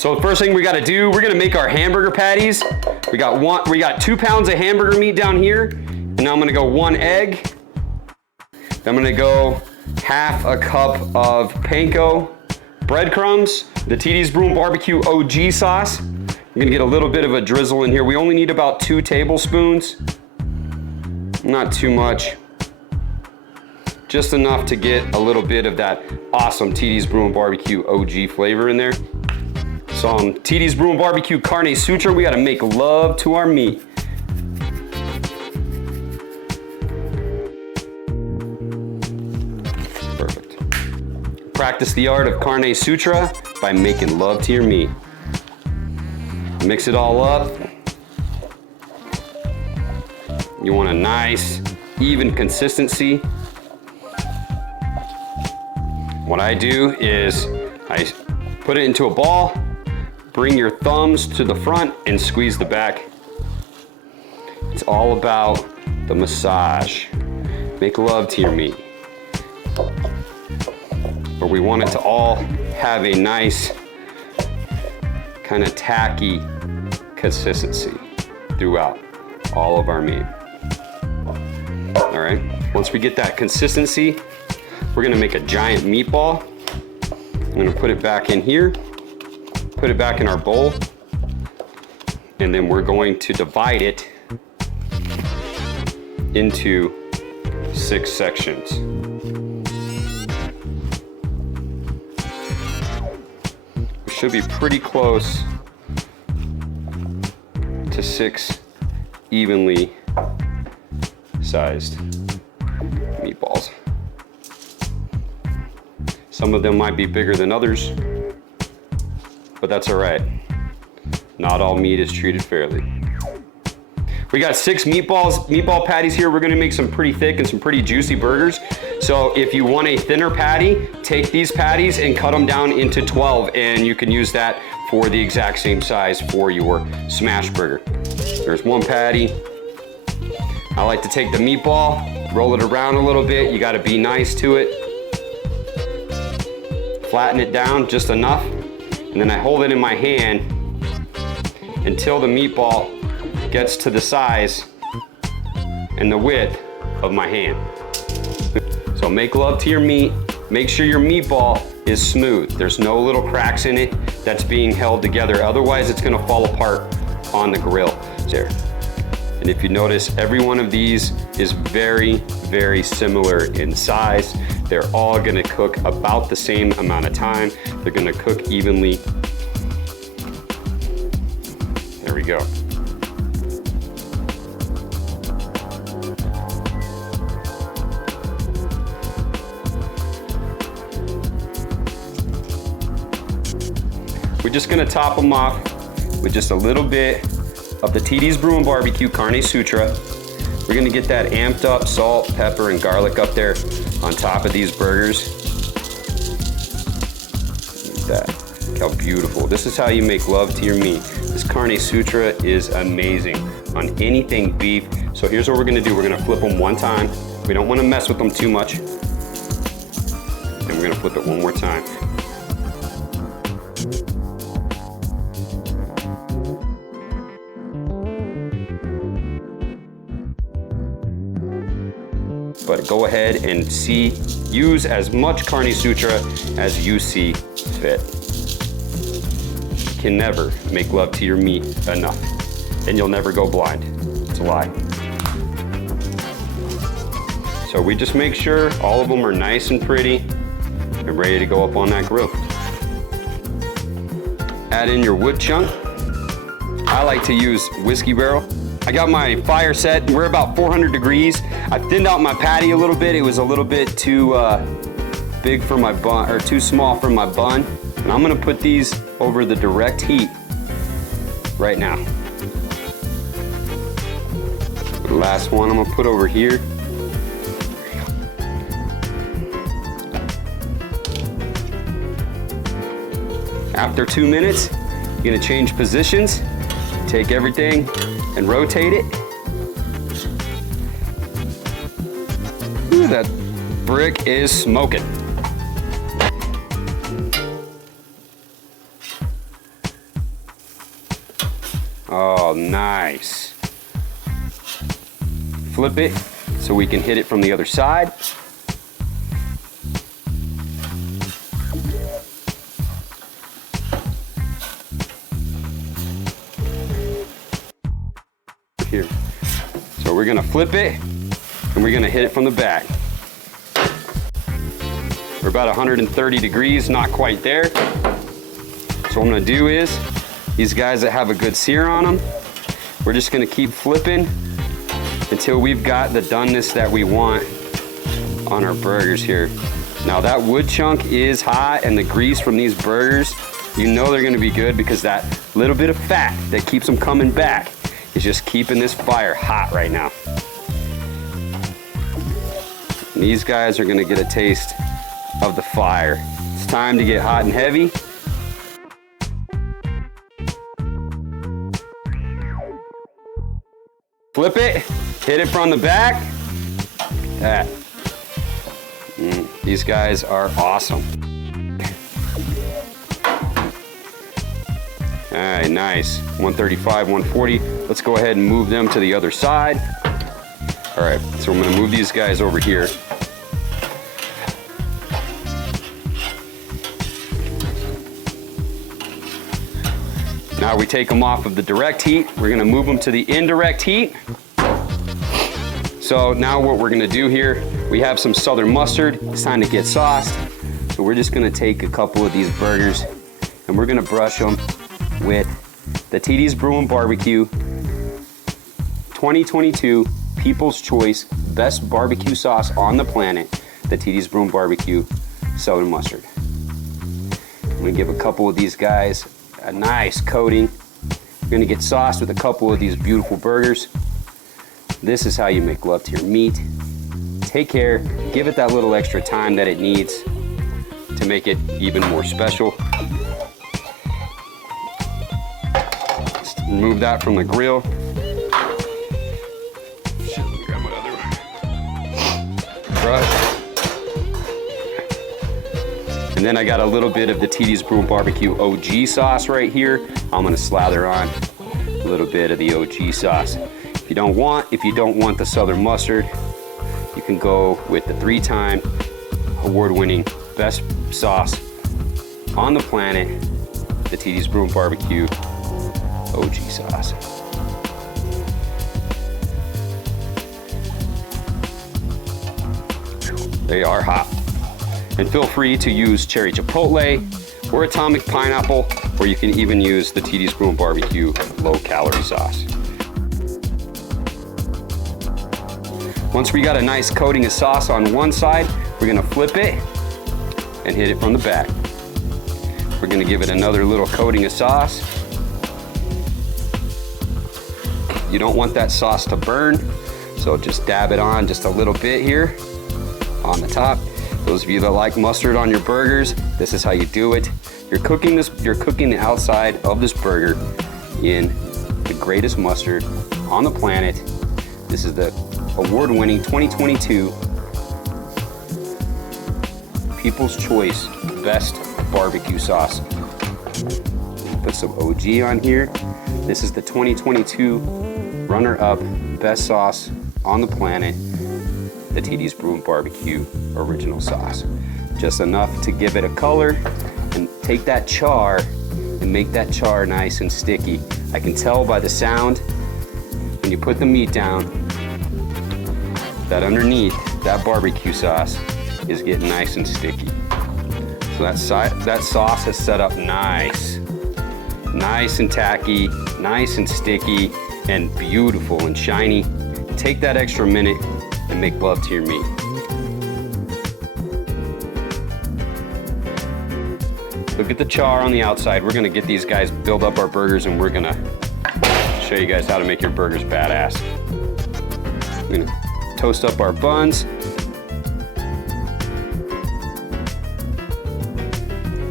So the first thing we gotta do, we're gonna make our hamburger patties. We got 2 pounds of hamburger meat down here, and now I'm gonna go 1 egg. I'm gonna go half a cup of panko breadcrumbs, the Thiccest Brew Barbecue OG sauce. I'm gonna get a little bit of a drizzle in here. We only need about 2 tablespoons, not too much. Just enough to get a little bit of that awesome Thiccest Brew Barbecue OG flavor in there. Some Thiccest Brew Barbecue Carne Sutra. We gotta make love to our meat. Perfect. Practice the art of Carne Sutra by making love to your meat. Mix it all up. You want a nice, even consistency. What I do is I put it into a ball, bring your thumbs to the front and squeeze the back. It's all about the massage. Make love to your meat. But we want it to all have a nice, kind of tacky consistency throughout all of our meat. All right, once we get that consistency, we're gonna make a giant meatball. I'm gonna put it back in here, put it back in our bowl, and then we're going to divide it into 6 sections. We should be pretty close to 6 evenly sized meatballs. Some of them might be bigger than others, but that's all right. Not all meat is treated fairly. We got 6 meatball patties here. We're gonna make some pretty thick and some pretty juicy burgers. So if you want a thinner patty, take these patties and cut them down into 12, and you can use that for the exact same size for your smash burger. There's 1 patty. I like to take the meatball, roll it around a little bit. You gotta be nice to it. Flatten it down just enough, and then I hold it in my hand until the meatball gets to the size and the width of my hand. So make love to your meat. Make sure your meatball is smooth. There's no little cracks in it that's being held together. Otherwise, it's gonna fall apart on the grill. There. And if you notice, every one of these is very, very similar in size. They're all gonna cook about the same amount of time. They're gonna cook evenly. There we go. We're just gonna top them off with just a little bit of the Thiccest Brew Barbecue Carne Sutra. We're gonna get that amped up salt, pepper, and garlic up there on top of these burgers. Look at that, look how beautiful. This is how you make love to your meat. This Carne Sutra is amazing on anything beef. So here's what we're gonna do. We're gonna flip them 1 time. We don't wanna mess with them too much. And we're gonna flip it 1 more time. But go ahead and use as much Carne Sutra as you see fit. You can never make love to your meat enough, and you'll never go blind. It's a lie. So we just make sure all of them are nice and pretty and ready to go up on that grill. Add in your wood chunk. I like to use whiskey barrel. I got my fire set, we're about 400 degrees. I thinned out my patty a little bit. It was a little bit too big for my bun, or too small for my bun. And I'm gonna put these over the direct heat right now. The last one I'm gonna put over here. After 2 minutes, you're gonna change positions, take everything and rotate it. Ooh, that brick is smoking. Oh, nice. Flip it so we can hit it from the other side. Here. So we're gonna flip it and we're gonna hit it from the back. We're about 130 degrees, not quite there. So what I'm gonna do is, these guys that have a good sear on them, we're just gonna keep flipping until we've got the doneness that we want on our burgers here. Now that wood chunk is hot, and the grease from these burgers, you know they're gonna be good because that little bit of fat that keeps them coming back is just keeping this fire hot right now. And these guys are gonna get a taste of the fire. It's time to get hot and heavy. Flip it, hit it from the back. That. These guys are awesome. All right, nice. 135, 140. Let's go ahead and move them to the other side. All right, so I'm gonna move these guys over here. Now we take them off of the direct heat. We're gonna move them to the indirect heat. So now what we're gonna do here, we have some southern mustard. It's time to get sauced. So we're just gonna take a couple of these burgers and we're gonna brush them with the Thiccest Brewing Barbecue 2022 People's Choice Best Barbecue Sauce on the Planet, the Thiccest Brewing Barbecue Southern Mustard. I'm gonna give a couple of these guys a nice coating. We're gonna get sauced with a couple of these beautiful burgers. This is how you make love to your meat. Take care, give it that little extra time that it needs to make it even more special. Just remove that from the grill. Grab my other brush. And then I got a little bit of the Thiccest Brewing Barbecue OG sauce right here. I'm gonna slather on a little bit of the OG sauce. If you don't want the southern mustard, you can go with the 3-time award-winning best sauce on the planet, the Thiccest Brewing Barbecue OG sauce. They are hot. And feel free to use cherry chipotle or atomic pineapple, or you can even use the Thiccest Brewing Barbecue low-calorie sauce. Once we got a nice coating of sauce on one side, we're gonna flip it and hit it from the back. We're gonna give it another little coating of sauce. You don't want that sauce to burn, so just dab it on just a little bit here on the top. Those of you that like mustard on your burgers, this is how you do it. You're cooking the outside of this burger in the greatest mustard on the planet. This is the award-winning 2022 People's Choice Best Barbecue Sauce. Put some OG on here. This is the 2022 runner-up best sauce on the planet, the Thiccest Brewing Barbecue Original Sauce. Just enough to give it a color and take that char and make that char nice and sticky. I can tell by the sound when you put the meat down that underneath that barbecue sauce is getting nice and sticky. So that sauce has set up nice and tacky, nice and sticky, and beautiful and shiny. Take that extra minute and make love to your meat. Look at the char on the outside. We're gonna get these guys, build up our burgers, and we're gonna show you guys how to make your burgers badass. We're gonna toast up our buns.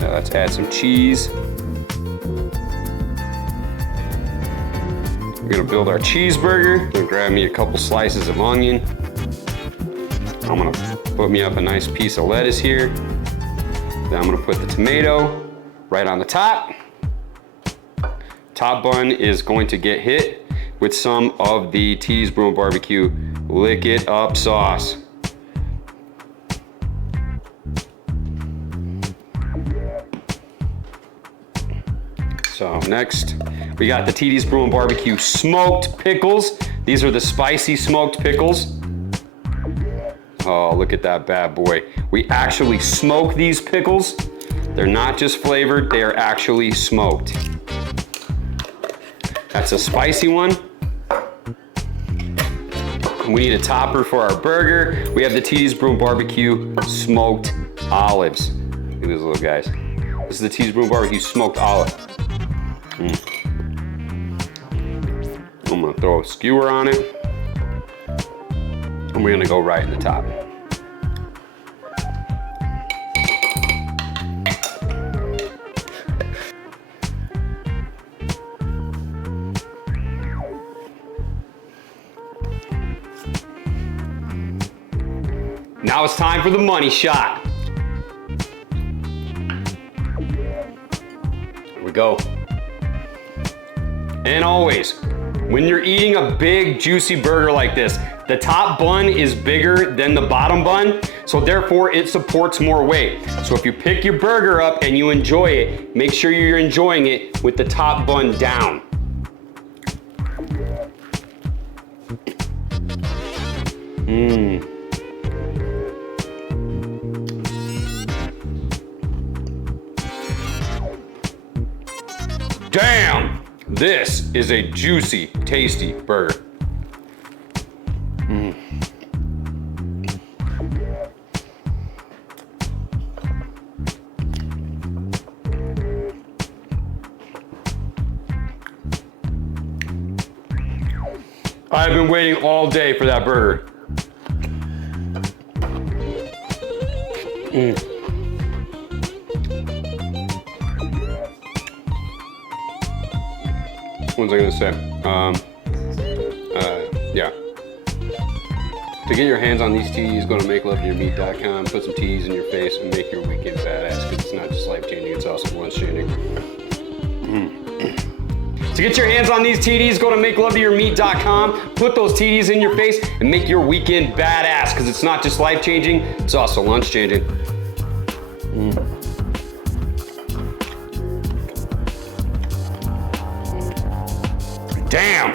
Let's add some cheese. We're gonna build our cheeseburger. I'm gonna grab me a couple slices of onion. I'm gonna put me up a nice piece of lettuce here. Then I'm gonna put the tomato right on the top. top bun is going to get hit with some of the Thiccest Brew and Barbecue Lick It Up sauce. So next, we got the Thiccest Brew and Barbecue Smoked Pickles. These are the spicy smoked pickles. Oh, look at that bad boy. We actually smoke these pickles. They're not just flavored, they are actually smoked. That's a spicy one. We need a topper for our burger. We have the Thiccest Brew and Barbecue Smoked Olives. Look at these little guys. This is the Thiccest Brew and Barbecue Smoked Olive. I'm gonna throw a skewer on it. And we're gonna go right in the top. Now it's time for the money shot. Here we go. And always, when you're eating a big juicy burger like this, the top bun is bigger than the bottom bun, so therefore it supports more weight. So if you pick your burger up and you enjoy it, make sure you're enjoying it with the top bun down. Damn! This is a juicy, tasty burger. I've been waiting all day for that burger. What was I gonna say? Yeah. To get your hands on these teas, go to makeloveyourmeat.com, put some teas in your face, and make your weekend badass, because it's not just life-changing, it's also lunch-changing. To get your hands on these TDs, go to makeloveyourmeat.com, put those TDs in your face, and make your weekend badass, because it's not just life-changing, it's also lunch-changing. Damn!